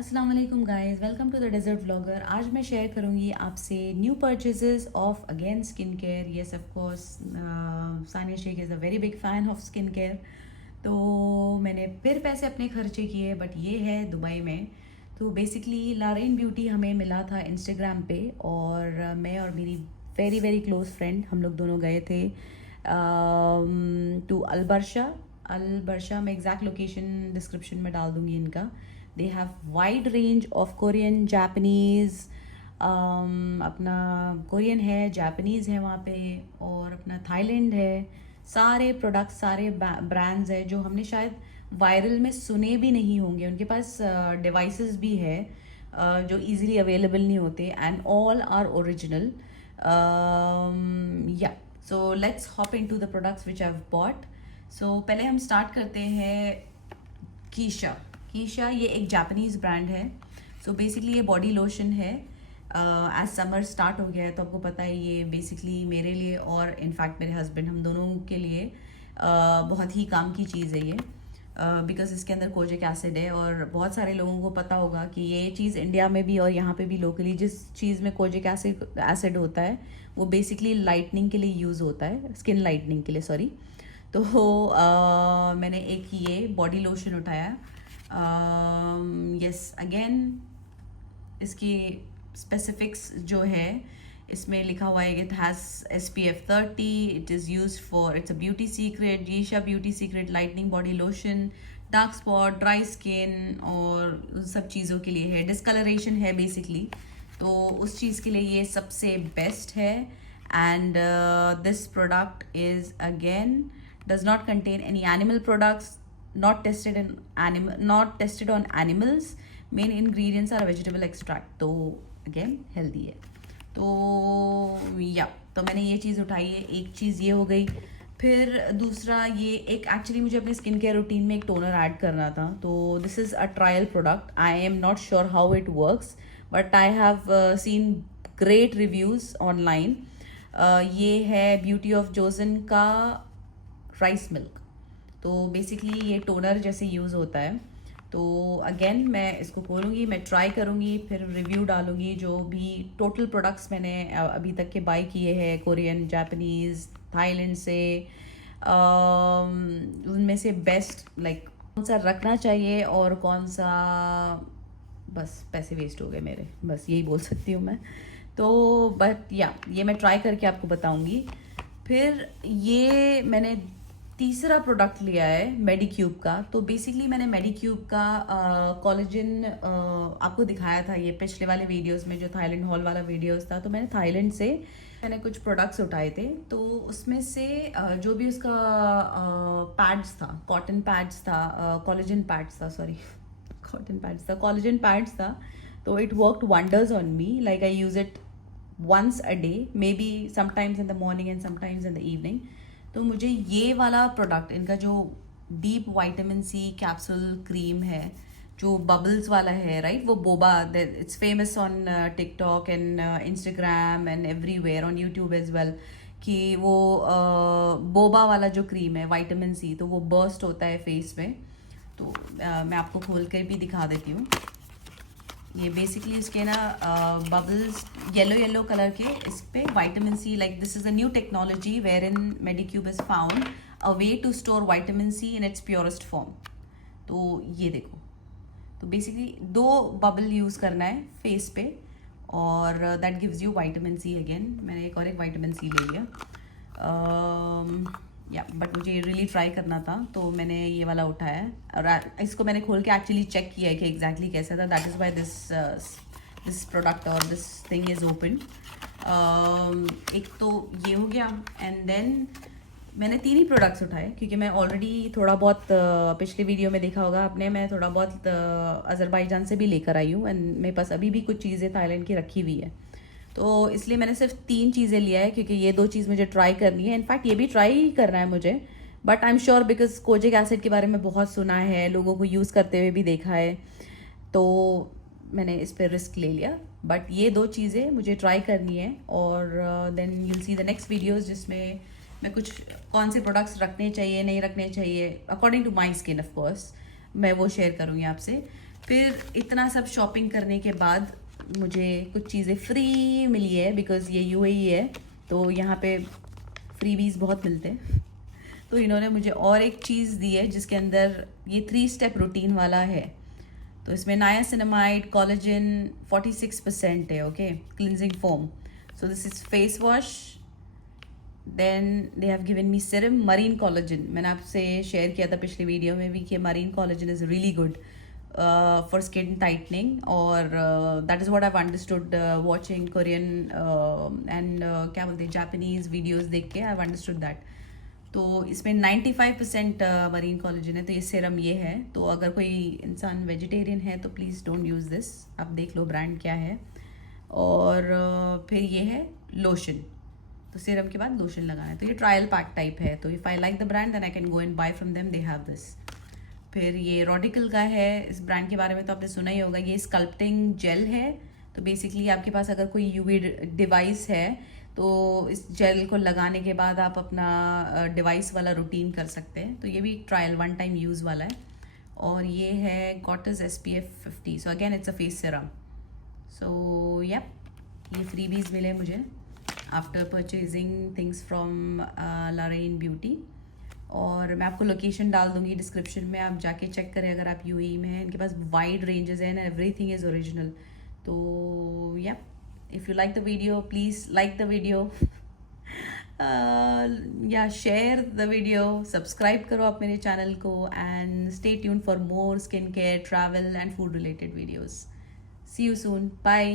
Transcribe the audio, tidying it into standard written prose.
अस्सलाम वालेकुम guys, welcome to the desert vlogger. आज मैं शेयर करूंगी आपसे new purchases of again skin care. Yes of course, Sania Shaikh is a very big fan of skin care. तो मैंने फिर पैसे अपने खर्चे किए, बट ये है दुबई में। तो बेसिकली लारेन ब्यूटी हमें मिला था इंस्टाग्राम पे, और मैं और मेरी वेरी वेरी क्लोज फ्रेंड हम लोग दोनों गए थे टू अलबरशा में एग्जैक्ट लोकेशन डिस्क्रिप्शन में डाल दूंगी इनका। They have wide range of Korean Japanese, अपना कोरियन है, जापानीज़ है वहाँ पे, और अपना थाईलैंड है। सारे प्रोडक्ट्स, सारे ब्रांड्स है जो हमने शायद वायरल में सुने भी नहीं होंगे। उनके पास डिवाइसेस भी है जो इजीली अवेलेबल नहीं होते, एंड ऑल आर ओरिजिनल। या so let's hop into the products which I have bought. So पहले हम स्टार्ट करते हैं कीशा। ये एक जापानीज़ ब्रांड है। सो बेसिकली ये बॉडी लोशन है। एज समर स्टार्ट हो गया है तो आपको पता है ये बेसिकली मेरे लिए और इनफैक्ट मेरे हस्बैंड, हम दोनों के लिए बहुत ही काम की चीज़ है ये, बिकॉज इसके अंदर कोजिक एसिड है। और बहुत सारे लोगों को पता होगा कि ये चीज़ इंडिया में भी और यहाँ पे भी लोकली जिस चीज़ में कोजिक एसिड होता है वो बेसिकली लाइटनिंग के लिए यूज़ होता है, स्किन लाइटनिंग के लिए, सॉरी। तो मैंने एक ये बॉडी लोशन उठाया। यस, अगेन इसकी स्पेसिफिक्स जो है इसमें लिखा हुआ है, it has SPF 30, it is use for, it's a beauty secret, यीशा beauty secret lightening body lotion, dark spot, dry skin और उन सब चीज़ों के लिए है। डिस्कलरेशन है बेसिकली, तो उस चीज़ के लिए ये सबसे बेस्ट है। And this product is again does not contain any animal products, not tested on animals. Main ingredients are vegetable extract, तो again healthy है। तो या तो मैंने ये चीज़ उठाई है, एक चीज़ ये हो गई। फिर दूसरा, ये एक एक्चुअली मुझे अपने स्किन केयर रूटीन में एक टोनर ऐड करना था, तो this is a trial product. I am not sure how it works, but I have seen great reviews online. ये है ब्यूटी ऑफ जोसन का राइस मिल्क। तो बेसिकली ये टोनर जैसे यूज़ होता है। तो अगेन मैं इसको खोलूँगी, मैं ट्राई करूँगी, फिर रिव्यू डालूँगी। जो भी टोटल प्रोडक्ट्स मैंने अभी तक के बाय किए हैं कोरियन, जापानीज़, थाईलैंड से, उनमें से बेस्ट लाइक कौन सा रखना चाहिए और कौन सा बस पैसे वेस्ट हो गए मेरे, बस यही बोल सकती हूँ मैं। तो बट या ये मैं ट्राई करके आपको बताऊँगी। फिर ये मैंने तीसरा प्रोडक्ट लिया है मेडिक्यूब का। तो बेसिकली मैंने मेडिक्यूब का कोलेजन आपको दिखाया था ये पिछले वाले वीडियोस में, जो थाईलैंड हॉल वाला वीडियोस था। तो मैंने थाईलैंड से मैंने कुछ प्रोडक्ट्स उठाए थे, तो उसमें से जो भी उसका पैड्स था, कॉटन पैड्स था, कोलेजन पैड्स था, सॉरी कॉटन पैड्स था, कोलेजन पैड्स था। तो it worked wonders on me, like I use it once a day, maybe sometimes in the morning and sometimes in the evening. तो मुझे ये वाला product, इनका जो deep vitamin C capsule cream है, जो बबल्स वाला है, राइट, वो boba, it's famous on TikTok and Instagram and everywhere, on YouTube as well, कि वो बोबा वाला जो क्रीम है विटामिन सी, तो वो बर्स्ट होता है फेस में। तो मैं आपको खोल कर भी दिखा देती हूँ। ये बेसिकली इसके ना बबल्स येलो कलर के, इस पे vitamin C, like this is a new technology wherein Medicube is found a way to store vitamin C in its purest form. तो ये देखो, तो बेसिकली 2 बबल यूज़ करना है फेस पे, और that gives you vitamin C. Again मैंने एक विटामिन सी ले लिया, या बट मुझे रियली ट्राई करना था, तो मैंने ये वाला उठाया है। और इसको मैंने खोल के एक्चुअली चेक किया है कि एग्जैक्टली कैसा था। That is why this product और दिस थिंग इज़ ओपन। एक तो ये हो गया, एंड देन मैंने 3 ही प्रोडक्ट्स उठाए, क्योंकि मैं ऑलरेडी थोड़ा बहुत पिछले वीडियो में देखा होगा आपने, मैं थोड़ा बहुत अज़रबैजान से भी लेकर आई हूँ, एंड मेरे पास अभी भी कुछ चीज़ें थाईलैंड की रखी हुई है। तो इसलिए मैंने सिर्फ 3 चीज़ें लिया है, क्योंकि ये 2 चीज़ मुझे ट्राई करनी है। इनफैक्ट ये भी ट्राई ही करना है मुझे, but I am sure because kojic acid के बारे में बहुत सुना है, लोगों को यूज़ करते हुए भी देखा है, तो मैंने इस पर रिस्क ले लिया। बट ये 2 चीज़ें मुझे ट्राई करनी है, और then you'll see the next videos, जिसमें मैं कुछ कौन से प्रोडक्ट्स रखने चाहिए, नहीं रखने चाहिए, according to my skin of course, मैं वो शेयर करूँगी आपसे। फिर इतना सब शॉपिंग करने के बाद मुझे कुछ चीज़ें फ्री मिली है, बिकॉज़ ये यूएई है तो यहाँ पे फ्रीबीज बहुत मिलते हैं। तो इन्होंने मुझे और एक चीज़ दी है जिसके अंदर ये 3 स्टेप रूटीन वाला है। तो इसमें नायासिनामाइड, कोलेजन 46% है, okay, cleansing foam. So this is face wash, then they have given me serum marine collagen. मैंने आपसे शेयर किया था पिछली वीडियो में भी कि marine collagen is really good for skin tightening, और that is what I understood watching Korean and क्या बोलते हैं जापानीज़ वीडियोज़ देख के, आई अंडरस्टूड दैट। तो इसमें 95% मरीन कोलेजन है। तो ये सीरम ये है। तो अगर कोई इंसान वेजिटेरियन है तो प्लीज़ डोंट यूज़ दिस। आप देख लो ब्रांड क्या है। और फिर ये है लोशन। तो सीरम के बाद लोशन लगाना है। तो ये ट्रायल पैक टाइप है। तो if I like the brand then I can go and buy from them, they have this. फिर ये रॉडिकल का है। इस ब्रांड के बारे में तो आपने सुना ही होगा। ये स्कल्पटिंग जेल है। तो बेसिकली आपके पास अगर कोई यूवी डिवाइस है तो इस जेल को लगाने के बाद आप अपना डिवाइस वाला रूटीन कर सकते हैं। तो ये भी ट्रायल 1 टाइम यूज़ वाला है। और ये है कॉटस SPF 50। So again it's a face serum. So ये फ्रीबीज मिले मुझे after purchasing things from Lauren beauty. और मैं आपको लोकेशन डाल दूंगी डिस्क्रिप्शन में, आप जाके चेक करें अगर आप यूएई में हैं। इनके पास वाइड रेंजेस हैं, एवरीथिंग इज़ ओरिजिनल। तो if you like the video, please like the video, share the video, subscribe करो आप मेरे चैनल को, and stay tuned for more skincare, travel and food related videos. See you soon. Bye.